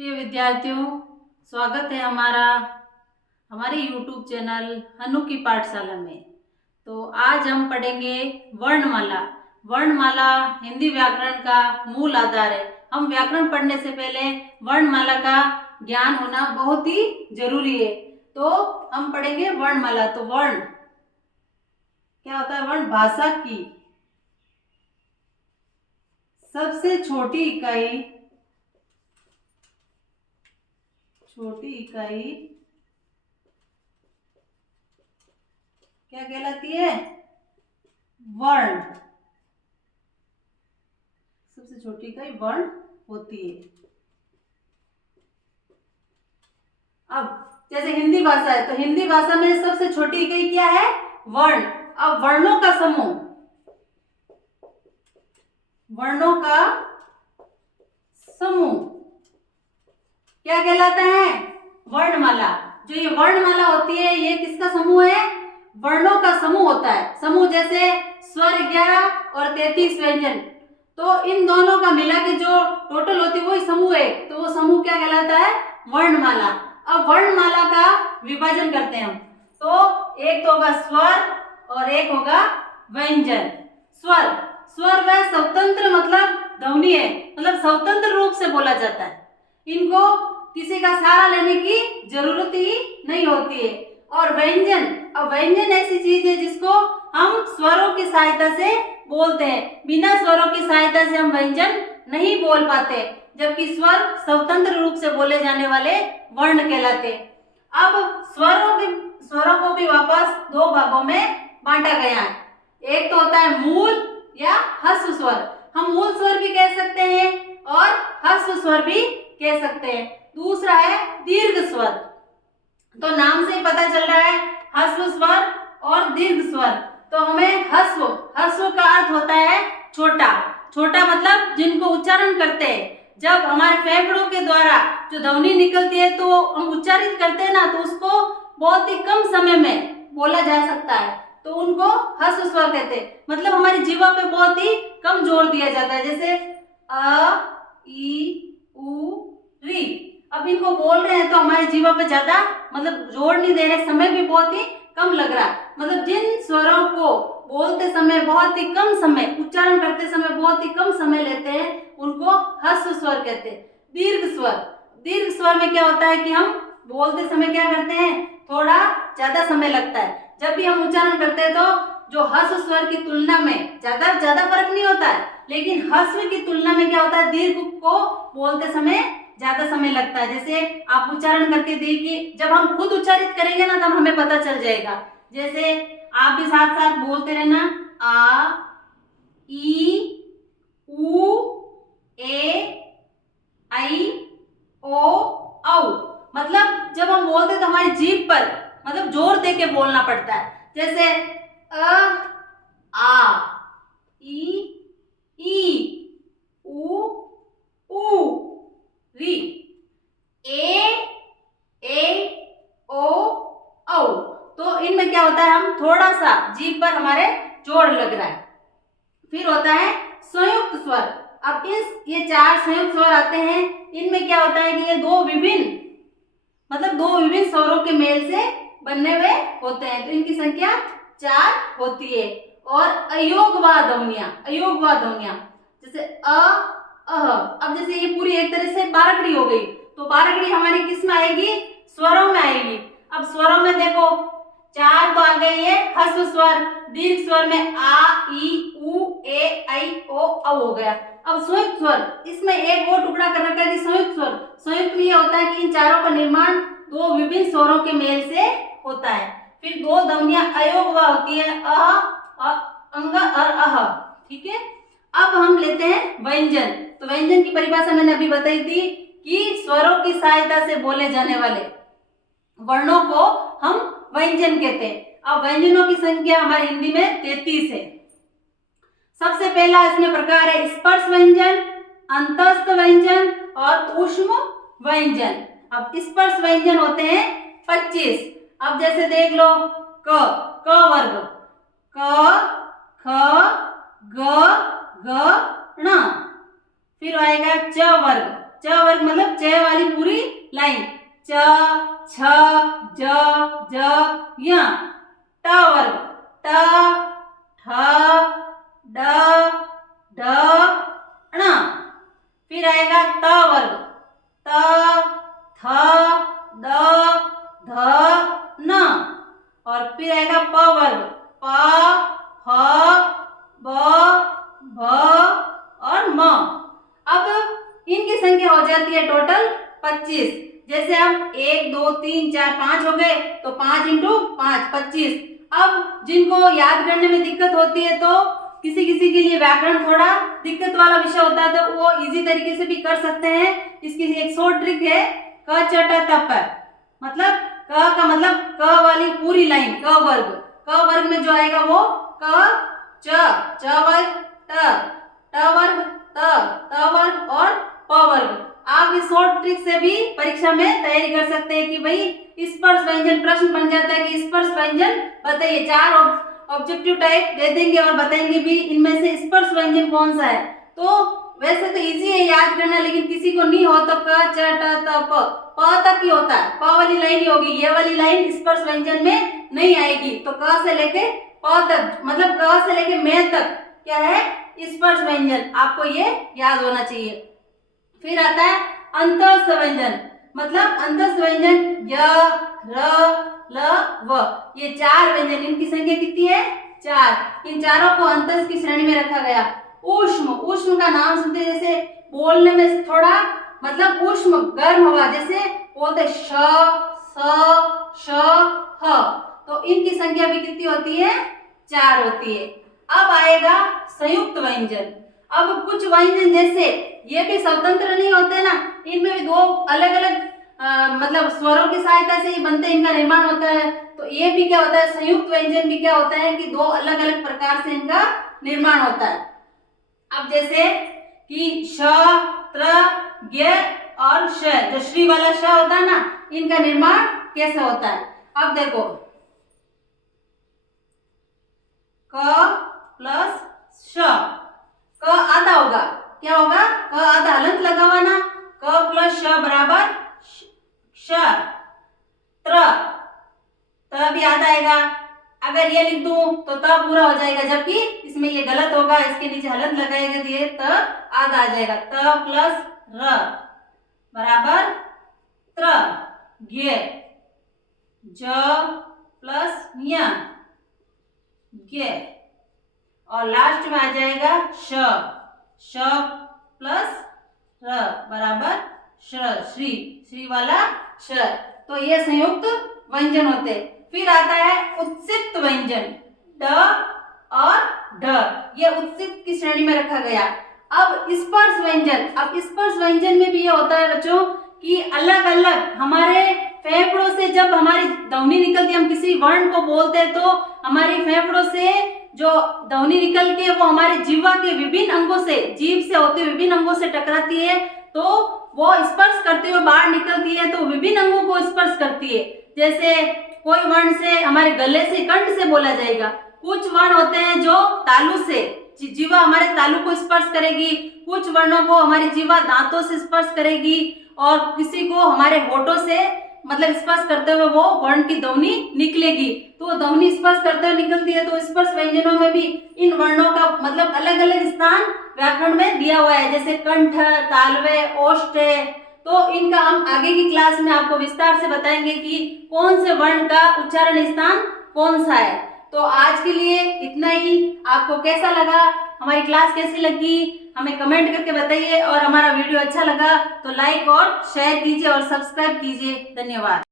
प्रिय विद्यार्थियों, स्वागत है हमारे YouTube चैनल हनु की पाठशाला में। तो आज हम पढ़ेंगे वर्णमाला। वर्णमाला हिंदी व्याकरण का मूल आधार है। हम व्याकरण पढ़ने से पहले वर्णमाला का ज्ञान होना बहुत ही जरूरी है। तो हम पढ़ेंगे वर्णमाला। तो वर्ण क्या होता है? वर्ण भाषा की सबसे छोटी इकाई क्या कहलाती है? वर्ण। सबसे छोटी इकाई वर्ण होती है। अब जैसे हिंदी भाषा है, तो हिंदी भाषा में सबसे छोटी इकाई क्या है? वर्ण। अब वर्णों का समूह क्या कहलाता है? वर्णमाला। जो ये वर्णमाला होती है, ये किसका समूह है? वर्णों का समूह होता है। समूह जैसे स्वर 11 और 33 व्यंजन, तो इन दोनों का मिला के जो टोटल होती है वही समूह है। तो वो समूह क्या कहलाता है? वर्णमाला। अब वर्णमाला का विभाजन करते हैं हम। तो एक तो होगा स्वर और एक होगा व्यंजन। स्वर वह स्वतंत्र मतलब ध्वनि है, मतलब स्वतंत्र रूप से बोला जाता है। इनको किसी का सहारा लेने की जरूरत ही नहीं होती है। और व्यंजन, अब व्यंजन ऐसी चीज है जिसको हम स्वरों की सहायता से बोलते हैं। बिना स्वरों की सहायता से हम व्यंजन नहीं बोल पाते, जबकि स्वर स्वतंत्र रूप से बोले जाने वाले वर्ण कहलाते। अब स्वरों को भी वापस दो भागों में बांटा गया है। एक तो होता है मूल या ह्रस्व स्वर। हम मूल स्वर भी कह सकते हैं और ह्रस्व स्वर भी कह सकते हैं। दूसरा है दीर्घ स्वर। तो नाम से ही पता चल रहा है ह्रस्व स्वर और दीर्घ स्वर। तो हमें ह्रस्व का अर्थ होता है छोटा मतलब जिनको उच्चारण करते हैं। जब हमारे फेफड़ों के द्वारा जो ध्वनि निकलती है तो हम उच्चारित करते हैं ना, तो उसको बहुत ही कम समय में बोला जा सकता है, तो उनको ह्रस्व स्वर कहते हैं। मतलब हमारी जीवा पे बहुत ही कम जोर दिया जाता है, जैसे अ, ई, उ, री। अब इनको बोल रहे हैं तो हमारी जीवा पे ज्यादा मतलब जोर नहीं दे रहे, समय भी बहुत ही कम लग रहा है। मतलब जिन स्वरों को बोलते समय बहुत ही कम समय, उच्चारण करते समय बहुत ही कम समय लेते हैं, उनको ह्रस्व स्वर कहते हैं। दीर्घ स्वर में क्या होता है कि हम बोलते समय क्या करते हैं, थोड़ा ज्यादा समय लगता है। जब भी हम उच्चारण करते हैं तो जो ह्रस्व स्वर की तुलना में ज्यादा फर्क नहीं होता है, लेकिन ह्रस्व की तुलना में क्या होता है, दीर्घ को बोलते समय ज्यादा समय लगता है। जैसे आप उच्चारण करके देखिए, जब हम खुद उच्चारित करेंगे ना तब हमें पता चल जाएगा। जैसे आप भी साथ साथ बोलते रहना, आ, ई, उ, ए, आई, ओ, औ। मतलब जब हम बोलते तो हमारी जीभ पर मतलब जोर दे के बोलना पड़ता है। जैसे आ, ई, उ, री, ए, ओ, औ। तो इनमें क्या होता है, हम थोड़ा सा जीभ पर हमारे जोर लग रहा है। फिर होता है संयुक्त स्वर। अब ये 4 संयुक्त स्वर आते हैं। इनमें क्या होता है कि ये दो विभिन्न स्वरों के मेल से बनने हुए होते हैं। तो इनकी संख्या 4 होती है। और अयोगवा ध्वनियां जैसे अह। अब जैसे ये पूरी एक तरह से बारकड़ी हो गई, तो बारकड़ी हमारी किस में आएगी? स्वरों में आएगी। अब स्वरों में देखो 4 तो आ गई है ह्रस्व स्वर। दीर्घ स्वर में आ, ई, उ, ए, आई, ओ, औ हो गया। अब संयुक्त स्वर, इसमें एक और टुकड़ा कर रखा है कि संयुक्त स्वर। संयुक्त में यह होता है कि इन चारों का निर्माण दो विभिन्न स्वरों के मेल से होता है। फिर दो ध्वनियां अयोगवा होती है, अंग और अह। ठीक है। अब हम लेते हैं व्यंजन। तो व्यंजन की परिभाषा मैंने अभी बताई थी कि स्वरों की सहायता से बोले जाने वाले वर्णों को हम व्यंजन कहते हैं। अब व्यंजनों की संख्या हमारी हिंदी में 33 है। सबसे पहला इसमें प्रकार है स्पर्श व्यंजन, अंतस्थ व्यंजन और ऊष्म व्यंजन। अब स्पर्श व्यंजन होते हैं 25। अब जैसे देख लो, क वर्ग, क, ख, ग, घ, ण। फिर आएगा च वर्ग, च वर्ग मतलब च वाली पूरी लाइन, च छ ज ज य। ट वर्ग ट ठ ड ढ ण। फिर आएगा त वर्ग त थ द ध न। और फिर आएगा प वर्ग प फ ब भ और म। अब इनकी संख्या हो जाती है टोटल 25। जैसे हम 1 2 3 4 5 हो गए तो 5 इंटू 5 25। अब जिनको याद करने में दिक्कत होती है तो किसी किसी के लिए व्याकरण थोड़ा दिक्कत वाला विषय होता है तो वो इजी तरीके से भी कर सकते हैं। इसकी एक शॉर्ट ट्रिक है क च ट त प। मतलब क का मतलब क वाली पूरी लाइन क वर्ग में जो आएगा वो क च वर्ग ट वर्ग त वर्ग और प वर्ग। आप इस शॉर्ट ट्रिक से भी परीक्षा में तैयारी कर सकते हैं कि भाई स्पर्श व्यंजन प्रश्न बन जाता है कि स्पर्श व्यंजन बताइए। 4 ऑब्जेक्टिव टाइप दे देंगे और बताएंगे भी इनमें से स्पर्श व्यंजन कौन सा है। तो वैसे तो इजी है याद करना, लेकिन किसी को नहीं हो तो क च ट त प तक ही होता है, प वाली लाइन ही होगी, ये वाली लाइन स्पर्श व्यंजन में नहीं आएगी। तो क से लेके प तक मतलब क से लेके मैं तक क्या है स्पर्श व्यंजन, आपको ये याद होना चाहिए। फिर आता है अंतस्थ व्यंजन। मतलब अंतस्थ व्यंजन य र ल व, ये 4 व्यंजन, इनकी संख्या कितनी है 4। इन चारों को अंतस्थ की श्रेणी में रखा गया। ऊष्म का नाम सुनते जैसे बोलने में थोड़ा मतलब ऊष्म गर्म हवा, जैसे बोलते श स श ह, तो इनकी संख्या भी कितनी होती है 4 होती है। अब आएगा संयुक्त व्यंजन। अब कुछ व्यंजन जैसे ये भी स्वतंत्र नहीं होते ना, इनमें भी 2 अलग अलग मतलब स्वरों की सहायता से ही बनते, इनका निर्माण होता है। तो ये भी क्या होता है संयुक्त व्यंजन भी क्या होता है कि 2 अलग अलग प्रकार से इनका निर्माण होता है। अब जैसे कि श त्र य और श, जो श्री वाला श होता है ना, इनका निर्माण कैसे होता है। अब देखो क प्लस श, क आधा होगा, क्या होगा क आधा हलंत लगा हुआ ना, क प्लस श बराबर श। त्र भी आधा आएगा, अगर ये लिख दूं तो त पूरा हो जाएगा, जबकि इसमें ये गलत होगा, इसके नीचे हलंत लगाएगा तो ये त आधा आ जाएगा। त प्लस र बराबर त्र। ज्ञ ज प्लस ञ ज्ञ, और लास्ट में आ जाएगा श प्लस र बराबर श्री, श्री वाला श। तो ये संयुक्त व्यंजन होते। फिर आता है उत्सित व्यंजन ड और ढ, ये उत्सित की श्रेणी में रखा गया। अब स्पर्श व्यंजन, अब स्पर्श व्यंजन में भी ये होता है बच्चों कि अलग अलग हमारे फेफड़ों से जब हमारी ध्वनि निकलती है, हम किसी वर्ण को बोलते हैं तो हमारी फेफड़ों से जो ध्वनि निकल के वो हमारे जीवा के विभिन्न अंगों से, जीभ से होते हुए विभिन्न अंगों से टकराती है, तो वो स्पर्श करते हुए बाहर निकलती है, तो विभिन्न अंगों को स्पर्श करती है। जैसे कोई वर्ण से हमारे गले से कंठ से बोला जाएगा, कुछ वर्ण होते हैं जो तालु से, जीवा हमारे तालु को स्पर्श करेगी, कुछ वर्णों को हमारी जीवा दांतों से स्पर्श करेगी, और किसी को हमारे होठों से मतलब स्पर्श करते हुए वो वर्ण की ध्वनि निकलेगी। तो ध्वनि स्पर्श करते हुए निकलती है। तो स्पर्श व्यंजनों में भी इन वर्णों का मतलब अलग अलग स्थान व्याकरण में दिया हुआ है, जैसे कंठ, तालवे, ओष्ठ। तो इनका हम आगे की क्लास में आपको विस्तार से बताएंगे कि कौन से वर्ण का उच्चारण स्थान कौन सा है। तो आज के लिए इतना ही। आपको कैसा लगा, हमारी क्लास कैसी लगी, हमें कमेंट करके बताइए, और हमारा वीडियो अच्छा लगा तो लाइक और शेयर कीजिए और सब्सक्राइब कीजिए। धन्यवाद।